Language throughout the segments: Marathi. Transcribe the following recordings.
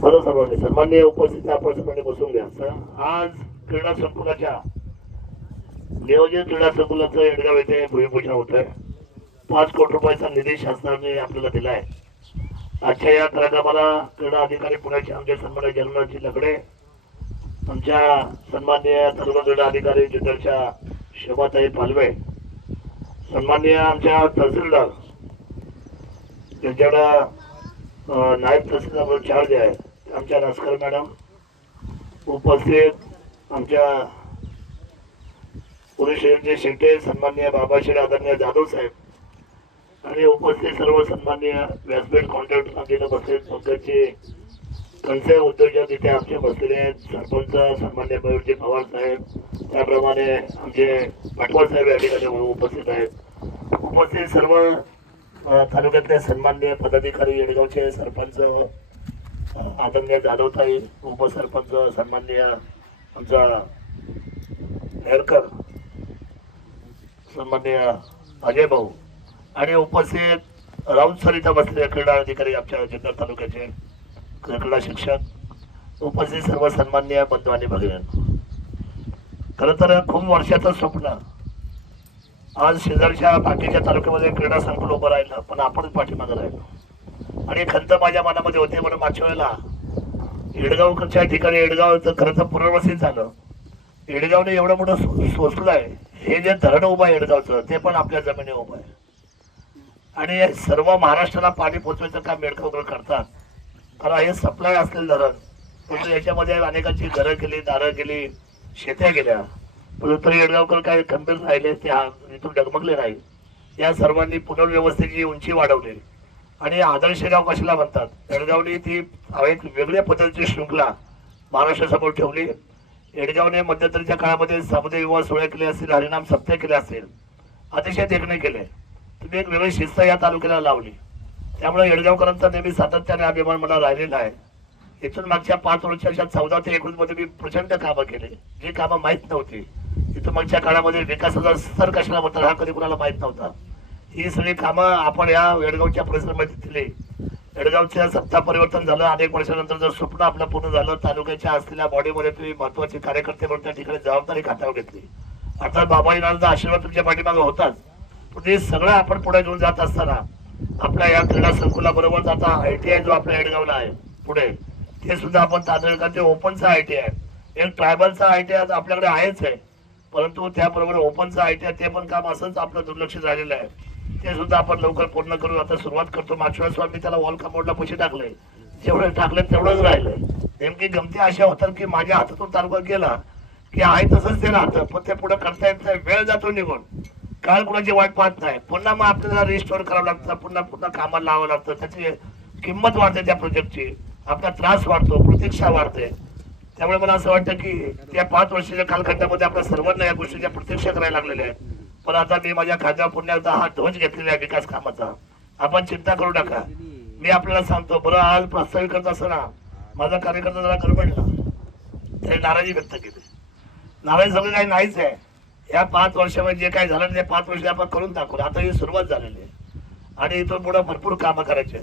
बरं सर्वांनी सन्मान्य उपस्थित आपण सर्वांनी बसून घ्या. आज क्रीडा संकुलाच्या नियोजित क्रीडा संकुलाचं येडगाव येथे भूमिपूजन होत आहे. 5 कोटी रुपयाचा निधी शासनाने आपल्याला दिला आहे. आजच्या या कार्यक्रमाला क्रीडा अधिकारी पुण्याचे आमचे सन्मान्य जन्मराज लकडे, आमच्या सन्माननीय तालुका क्रीडा अधिकारी जिल्ह्याच्या शोभाताई पालवे, सन्माननीय आमच्या तहसीलदार ज्यांच्याकडे नायब तहसीलदार चार्ज आहे आमच्या नस्कर मॅडम, उपस्थित आमच्या पुणे शहरचे शेटे सन्माननीय बाबाश्री आदरणीय जाधव साहेब आणि उपस्थित सर्व सन्माननीय व्यासपीठ कॉन्ट्रॅक्टर आमच्या बसलेत, पंकजचे कणसे उद्योजक इथे आमचे बसलेले आहेत, सरपंच सन्मान्य मयूरजी पवार साहेब, त्याप्रमाणे आमचे पाटवार साहेब या ठिकाणी उपस्थित आहेत. उपस्थित सर्व तालुक्यातले सन्माननीय पदाधिकारी, येडगावचे सरपंच आदरणीय जाधवताई, उपसरपंच सन्माननीय आमचा नेरकर, सन्माननीय अजय भाऊ आणि उपस्थित राऊत सर इथं बसलेले क्रीडा अधिकारी आमच्या जिल्हा तालुक्याचे क्रीडा शिक्षक, उपस्थित सर्व सन्माननीय बंधू आणि भगिनी. खरं तर खूप वर्षाचं स्वप्न आज शेजारच्या बाकीच्या तालुक्यामध्ये क्रीडा संकुल उभं राहिलं, पण आपणच पाठीमागं राहिलो आणि खंत माझ्या मनामध्ये होते. म्हणून मागच्या वेळेला येडगावच्या ठिकाणी येडगाव खरं तर पुनर्वसित झालं. येडगावने एवढं मोठं सोचलंय, हे जे धरण उभं आहे येडगावचं ते पण आपल्या जमिनी उभं आहे आणि सर्व महाराष्ट्राला पाणी पोचवायचं काम येडगावकर करतात. कारण हे सप्लाय असलेलं धरण, परंतु याच्यामध्ये अनेकांची घरं गेली, दारं गेली, शेत्या गेल्या, परंतु येडगावकर काय खंबीर राहिले, ते इथून डगमगले नाही. या सर्वांनी पुनर्व्यवस्थेची उंची वाढवली आणि आदर्श गाव कशाला म्हणतात, येडगावने ती एक वेगळ्या पद्धतीची शृंखला महाराष्ट्रासमोर ठेवली. येडगावने मध्यंतरीच्या काळामध्ये सामुदायिक विवाह सोहळे केले असतील, हरिनाम सप्ताह केले असतील, अतिशय देखणे केले. तुम्ही एक वेगळी शिस्त या तालुक्याला लावली. त्यामुळे येडगावकरांचा नेहमी सातत्याने अभिमान मला राहिलेला आहे. इथून मागच्या 5 वर्षाच्या 14 ते 19 मध्ये मी प्रचंड कामं केले, जी कामं माहीत नव्हती. इथून मागच्या काळामध्ये विकासाचा स्तर कशाला म्हणतात हा कधी कुणाला माहीत नव्हता. ही सगळी कामं आपण या येडगावच्या परिसरामध्ये दिली. येडगावच्या सत्ता परिवर्तन झालं, अनेक वर्षानंतर जर स्वप्न आपलं पूर्ण झालं, तालुक्याच्या असलेल्या बॉडीमध्ये तुम्ही महत्वाचे कार्यकर्ते म्हणून त्या ठिकाणी जबाबदारी खात्यावर घेतली. अर्थात बाबाजींचा आशीर्वाद तुमच्या पाठीमागे होताच, पण हे सगळं आपण पुढे घेऊन जात असताना आपल्या या क्रीडा संकुलाबरोबर आता ITI जो आपल्या येडगावला आहे पुढे, ते सुद्धा आपण तातडीने ओपनचा ITI आहे. एक ट्रायबलचा ITI आपल्याकडे आहेच आहे, परंतु त्याबरोबर ओपनचा ITI ते पण काम असंच आपलं दुर्लक्ष झालेलं आहे. ते सुद्धा आपण लवकर पूर्ण करू, आता सुरुवात करतो. मागच्या वेळेस मी त्याला वॉल कंपाऊंडला पैसे टाकले, जेवढे टाकले तेवढंच राहिलंय. नेमकी गमती अशा होतात की माझ्या हातातून तालुका गेला की आहे तसंच ते राहतं, पण ते पुढे करता येत नाही, वेळ जातो निघून, काळ कुणाची वाट पाहत नाही. पुन्हा मग आपल्याला रिस्टोर करावं लागतं, पुन्हा कामाला लावावं लागतं, त्याची किंमत वाढते, त्या प्रोजेक्टची आपला त्रास वाढतो, प्रतीक्षा वाढते. त्यामुळे मला असं वाटतं की त्या 5 वर्षाच्या कालखंडामध्ये आपल्या सर्वांना या गोष्टीच्या प्रतीक्षा करायला लागलेल्या आहेत. पण आता मी माझ्या खात्यावर पुन्हा एकदा हा ध्वज घेतलेला आहे विकास कामाचा. आपण चिंता करू नका. मी आपल्याला सांगतो, बरं आज प्रस्तावित करत असताना माझा कार्यकर्ता जरा गडबडला, त्याने नाराजी व्यक्त केली. नाराजी सगळं काही नाहीच आहे. या 5 वर्षामध्ये जे काही झालं ते 5 वर्ष आपण करून दाखवलं. आता ही सुरुवात झालेली आहे आणि इथून पुढे भरपूर कामं करायचे.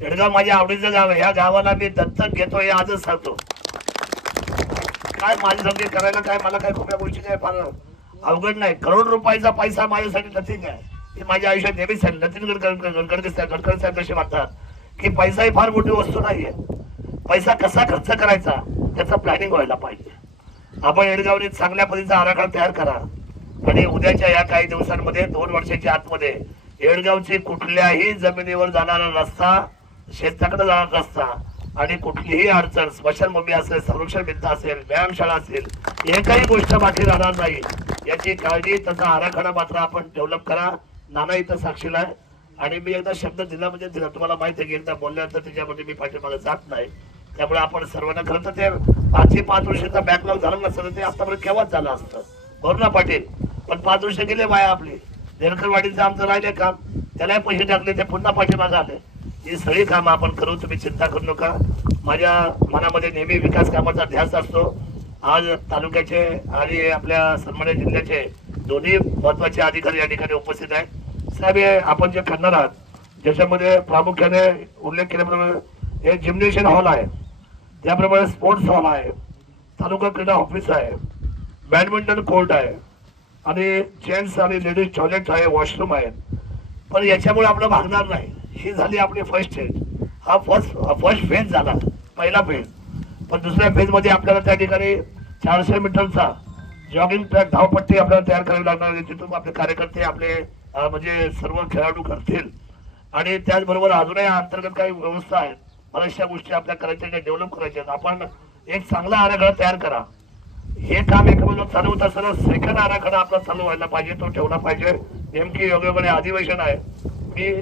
येडगाव माझ्या आवडीचं गाव आहे. या गावाला मी दत्तक घेतो हे आजच सांगतो. काय माझ्यासाठी करायला काय मला काय खूप गोष्टी काय फार अवघड नाही. करोड रुपयाचा पैसा माझ्यासाठी नथिंग आहे. हे माझ्या आयुष्यात नेहमीच आहे. नितीन गडकरी साहेब कसे म्हणतात की पैसा ही फार मोठी वस्तू नाहीये, पैसा कसा खर्च करायचा त्याचा प्लॅनिंग व्हायला पाहिजे. आपण येडगावने चांगल्या पद्धतीचा आराखडा तयार करा आणि उद्याच्या या काही दिवसांमध्ये 2 वर्षाच्या आतमध्ये येडगावची कुठल्याही जमिनीवर जाणारा रस्ता, शेताकडे जाणारा रस्ता आणि कुठलीही अडचण, स्मशानभूमी असेल, संरक्षण भिंत असेल, व्यायामशाळा असेल, एकही गोष्ट बाकी राहणार नाही याची काळजी, त्याचा आराखडा मात्र आपण डेव्हलप करा. नाना इथं साक्षीला आहे आणि मी एकदा शब्द दिला म्हणजे दिला. तुम्हाला माहिती आहे की एकदा बोलल्यानंतर त्याच्यामध्ये मी पाठीमागे जात नाही. त्यामुळे आपण सर्वांना खरं तर ते 5 वर्षाचा बॅकलॉग झालं नसतं ते आतापर्यंत केव्हाच झालं असतं, बरोबर ना पाटील. पण 5 वर्ष गेले बाया आपली. देरकरवाडीचं आमचं राहिले काम, त्यालाही पैसे टाकले, ते पुन्हा पाठीमागे आले. ही सगळी कामं आपण करू, तुम्ही चिंता करू नका. माझ्या मनामध्ये नेहमी विकास कामाचा ध्यास असतो. आज तालुक्याचे आणि आपल्या सन्मानित जिल्ह्याचे दोन्ही महत्वाचे अधिकारी या ठिकाणी उपस्थित आहेत. साहेब, आपण जे करणार आहात ज्याच्यामध्ये प्रामुख्याने उल्लेख केल्याप्रमाणे हे जिम्नेशियम हॉल आहे, त्याप्रमाणे स्पोर्ट्स हॉल आहे, तालुका क्रीडा ऑफिस आहे, बॅडमिंटन कोर्ट आहे आणि जेंट्स आणि लेडीज टॉयलेट आहे, वॉशरूम आहे. पण याच्यामुळे आपलं भागणार नाही. ही झाली आपली फर्स्ट स्टेज. हा फर्स्ट फेज झाला, पहिला फेज. पण दुसऱ्या फेज मध्ये आपल्याला त्या ठिकाणी 400 मीटरचा जॉगिंग ट्रॅक धावपट्टी आपल्याला तयार करावी लागणार आहे. तिथून आपले कार्यकर्ते आपले म्हणजे सर्व खेळाडू करतील आणि त्याचबरोबर अजूनही अंतर्गत काही व्यवस्था आहेत, बऱ्याचशा गोष्टी आपल्या करायच्या, डेव्हलप करायच्या. आपण एक चांगला आराखडा तयार करा. हे काम एका बाजूला चालू होत असताना सेकंड आराखडा आपला चालू व्हायला पाहिजे, तो ठेवला पाहिजे. नेमकी योग्योगाने अधिवेशन आहे. मी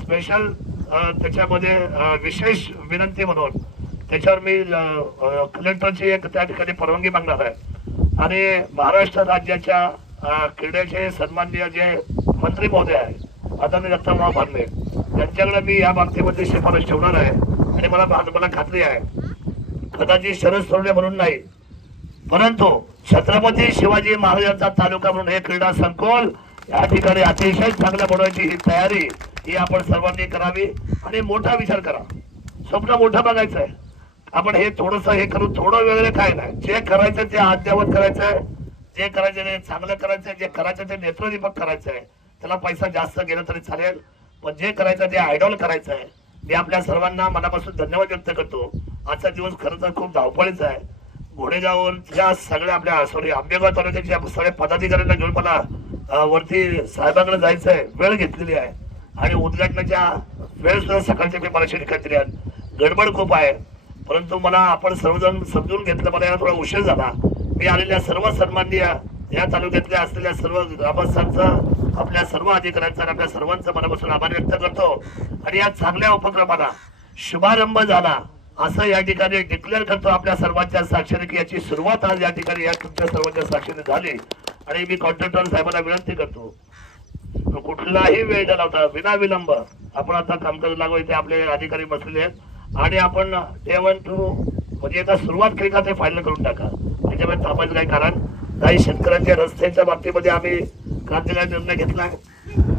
स्पेशल त्याच्यामध्ये विशेष विनंती म्हणून त्याच्यावर मी कलेक्टरची एक त्या ठिकाणी परवानगी मागणार आहे आणि महाराष्ट्र राज्याच्या क्रीडेचे सन्माननीय जे मंत्री महोदय आहे आदरणीय दत्ताभाऊ भांबे यांच्याकडे मी या बाबतीमध्ये शिफारस ठेवणार आहे. आणि मला खात्री आहे, कदाचित शरद सोडले म्हणून नाही, परंतु छत्रपती शिवाजी महाराजांचा तालुका म्हणून हे क्रीडा संकुल या ठिकाणी अतिशय चांगल्या बनवायची ही तयारी ही आपण सर्वांनी करावी आणि मोठा विचार करा. स्वप्न मोठं बघायचं आहे. आपण हे थोडस हे करून थोडं वगैरे काय नाही, जे करायचं ते अद्यावत करायचंय, जे करायचं ते चांगलं करायचंय, जे करायचं ते नेत्रदीपक करायचंय. त्याला पैसा जास्त गेला तरी चालेल, पण जे करायचं ते आयडॉल करायचं आहे. मी आपल्या सर्वांना मनापासून धन्यवाद व्यक्त करतो. आजचा दिवस खरं तर खूप धावपळीचा आहे. घोडेगावच्या सगळ्या आपल्या आंबेगाव तालुक्याच्या सगळ्या पदाधिकाऱ्यांना घेऊन मला वरती साहेबांकडे जायचंय, वेळ घेतलेली आहे आणि उद्घाटनाच्या वेळ सुद्धा सकाळच्या मी मला ठिकाणी गडबड खूप आहे. परंतु मला आपण सर्वजण समजून घेतलं, मला याला थोडा उशीर झाला. मी आलेल्या सर्व सन्माननीय या तालुक्यातल्या असलेल्या सर्व ग्रामस्थांचा, आपल्या सर्व अधिकाऱ्यांचा आणि आपल्या सर्वांचा मनापासून आभार व्यक्त करतो. आणि या चांगल्या उपक्रमाला शुभारंभ झाला असं या ठिकाणी डिक्लेअर करतो आपल्या सर्वांच्या साक्षीने की याची सुरुवात आज या ठिकाणी या तुमच्या सर्वांच्या साक्षीने झाली. आणि मी कॉन्ट्रॅक्टर साहेबांना विनंती करतो, कुठलाही वेळ न लावता विनाविलंब आपण आता कामकाज लागू. इथे आपले अधिकारी बसलेले आहेत आणि आपण डे 1 2 म्हणजे आता सुरुवात केली का ते फायनल करून टाका. त्याच्यामुळे थांबायचं काही कारण काही. शेतकऱ्यांच्या रस्त्याच्या बाबतीमध्ये आम्ही क्रांतिकारी निर्णय घेतलाय.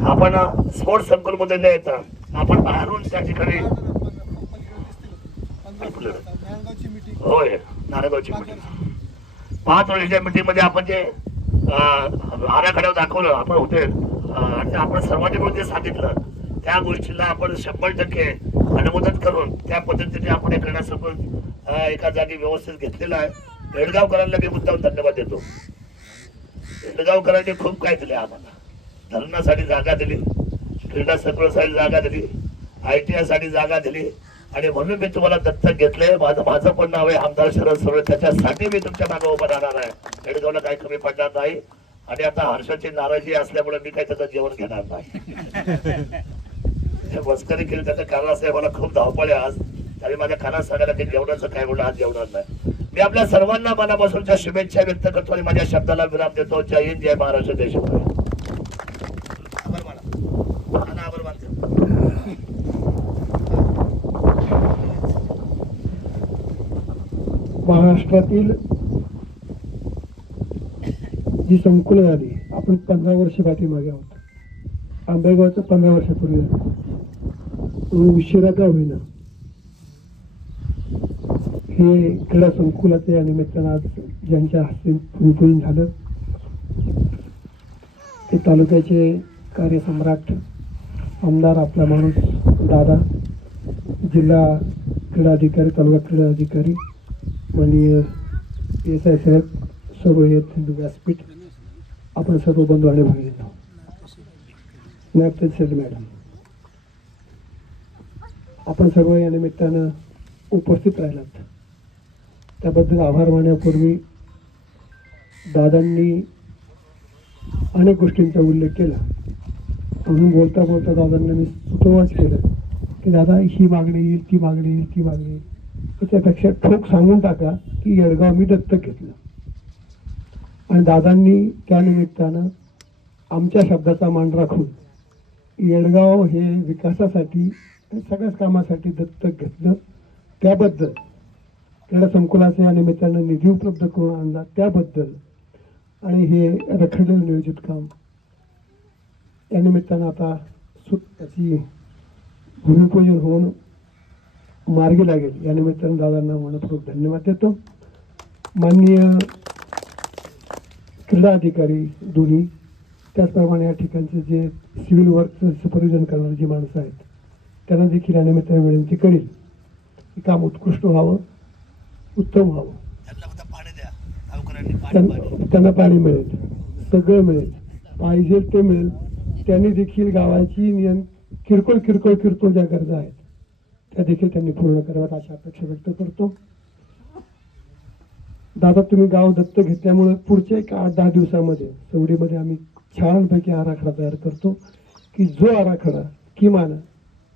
आपण स्पोर्ट्स संकुल मध्ये न येता आपण बाहेरून त्या ठिकाणी होय नारायणगावची मीटिंग 5 वर्षाच्या मीटिंग मध्ये आपण जे आराखड्यावर दाखवलं आपण होते आणि आपण सर्वांनी मिळून जे सांगितलं त्या गोष्टीला आपण 100% अनुमोदन करून त्या पद्धतीने आपण एक क्रीडा संकुल एका जागी व्यवस्थित घेतलेला आहे. येडगावकरांना मी मुद्दाम धन्यवाद देतो. येडगावकरांनी खूप काय दिले आम्हाला. धरणासाठी जागा दिली, क्रीडा संकुलासाठी जागा दिली, ITI साठी जागा दिली आणि म्हणून मी तुम्हाला दत्तक घेतलंय. माझं पण नाव आहे आमदार शरद सोडले, त्याच्यासाठी मी तुमच्या मागे उभं राहणार आहे. येडगावला काही कमी पडणार नाही. आणि आता हर्षाची नाराजी असल्यामुळे मी काही त्याचं जेवण घेणार नाही. मस्करी केली त्याचं कारण असं आहे, मला खूप धावपळ आहे आज आणि माझ्या कानात सांगायला की जेवणाचं काय बोलणं आज जेवणार नाही. मी आपल्या सर्वांना मनापासूनच्या शुभेच्छा व्यक्त करतो आणि माझ्या शब्दाला विराम देतो. जय हिंद, जय महाराष्ट्र, देश. महाराष्ट्रातील जी संकुलं झाली, आपण 15 वर्ष पाठीमागे आहोत. आंबेगावचं 15 वर्षापूर्वी झालं. उशिरा का होईना हे क्रीडा संकुलाचे या निमित्तानं आज ज्यांच्या हस्ते भूमिपूजन झालं ते तालुक्याचे कार्यसम्राट आमदार आपला माणूस दादा, जिल्हा क्रीडा अधिकारी, तालुका क्रीडा अधिकारी माननीय PSI साहेब, सर्व हे हिंदू व्यासपीठ, आपण सर्व बंधू आणि भगिनी, नायब तहसीलदार मॅडम, आपण सर्व या निमित्तानं उपस्थित राहिलात त्याबद्दल आभार मानण्यापूर्वी दादांनी अनेक गोष्टींचा उल्लेख केला. म्हणून बोलता बोलता दादांना मी सुतोवाच केलं की दादा ही मागणी येईल, ती मागणी येईल, ती मागणी येईल. त्यापेक्षा ठोक सांगून टाका की येडगाव मी दत्तक घेतलं. आणि दादांनी त्या निमित्तानं आमच्या शब्दाचा मान राखून येडगाव हे विकासासाठी सगळ्याच कामासाठी दत्तक घेतलं. त्याबद्दल क्रीडा संकुलाच्या या निमित्तानं निधी उपलब्ध करून आणला त्याबद्दल आणि हे रखडलेलं नियोजित काम या निमित्तानं आता त्याची भूमिपूजन होऊन मार्गी लागेल या निमित्तानं दादांना मनपूर्वक धन्यवाद देतो. माननीय क्रीडा अधिकारी दोन्ही, त्याचप्रमाणे या ठिकाणचे जे सिव्हिल वर्कचं सुपरविजन करणारी जी माणसं आहेत त्यांना देखील या निमित्ताने विनंती करेल की काम उत्कृष्ट व्हावं, उत्तम व्हावं. त्यांना पाणी मिळेल, सगळं मिळेल, पाहिजे ते मिळेल. त्यांनी देखील गावाची किरकोळ ज्या गरजा आहेत त्या देखील त्यांनी पूर्ण कराव्यात अशी अपेक्षा व्यक्त करतो. दादा, तुम्ही गाव दत्त घेतल्यामुळे पुढच्या एक 8-10 दिवसामध्ये सवडीमध्ये आम्ही छानपैकी आराखडा तयार करतो की जो आराखडा किमान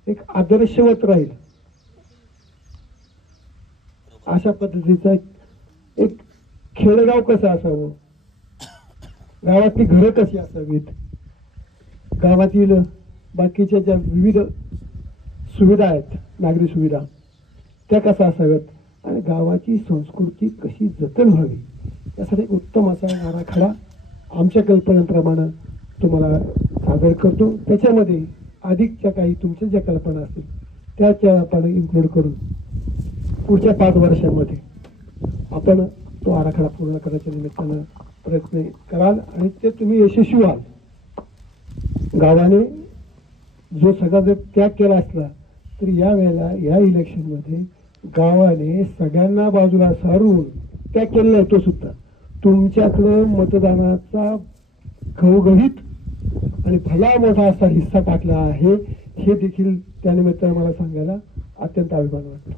एक आदर्शवत राहील अशा पद्धतीचा एक खेडेगाव कसं असावं, गावातली घरं कशी असावीत, गावातील बाकीच्या ज्या विविध सुविधा आहेत, नागरी सुविधा त्या कशा असाव्यात आणि गावाची संस्कृती कशी जतन व्हावी यासाठी एक उत्तम असा आराखडा आमच्या कल्पनेप्रमाणे तुम्हाला सादर करतो. त्याच्यामध्ये अधिकच्या काही तुमच्या ज्या कल्पना असतील त्याच्या आपण इन्क्लूड करून पुढच्या 5 वर्षांमध्ये आपण तो आराखडा पूर्ण करण्याच्या निमित्तानं प्रयत्न कराल आणि ते तुम्ही यशस्वी व्हाल. गावाने जो सगळा जर त्याग केला असला तर या वेळेला या इलेक्शनमध्ये गावाने सगळ्यांना बाजूला सारून त्याग केलेला आहे. तो सुद्धा तुमच्याकडं मतदानाचा घवघवीत आणि भला मोठा असा हिस्सा टाकला आहे हे देखील त्यानिमित्तानं मला सांगायला अत्यंत अभिमान वाटतो.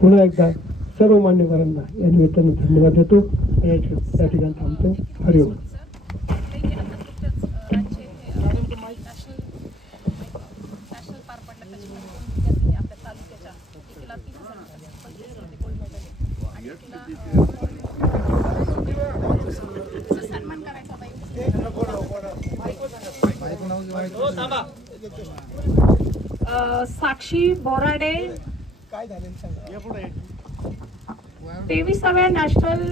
पुन्हा एकदा सर्व मान्यवरांना या निमित्तानं धन्यवाद देतो. त्या ठिकाणी थांबतो. हरिओम. साक्षी बोराडे 23व्या नॅशनल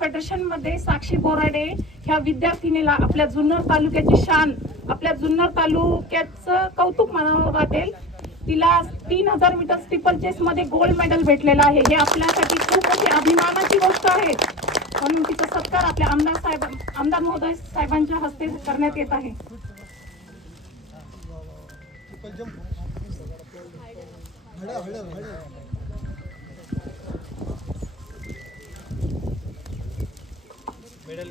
फेडरेशन मध्ये साक्षी बोराडे ह्या विद्यार्थिनीला आपल्या जुन्नर तालुक्याची शान, आपल्या जुन्नर तालुक्याचं कौतुक मानावं वाटेल. तिला 3000 मीटर स्टीपल चेस मध्ये गोल्ड मेडल भेटलेलं आहे. हे आपल्यासाठी खूप मोठी अभिमानाची गोष्ट आहे. म्हणून तिचा सत्कार आपल्या आमदार महोदय साहेबांच्या हस्ते करण्यात येत आहे. मेडल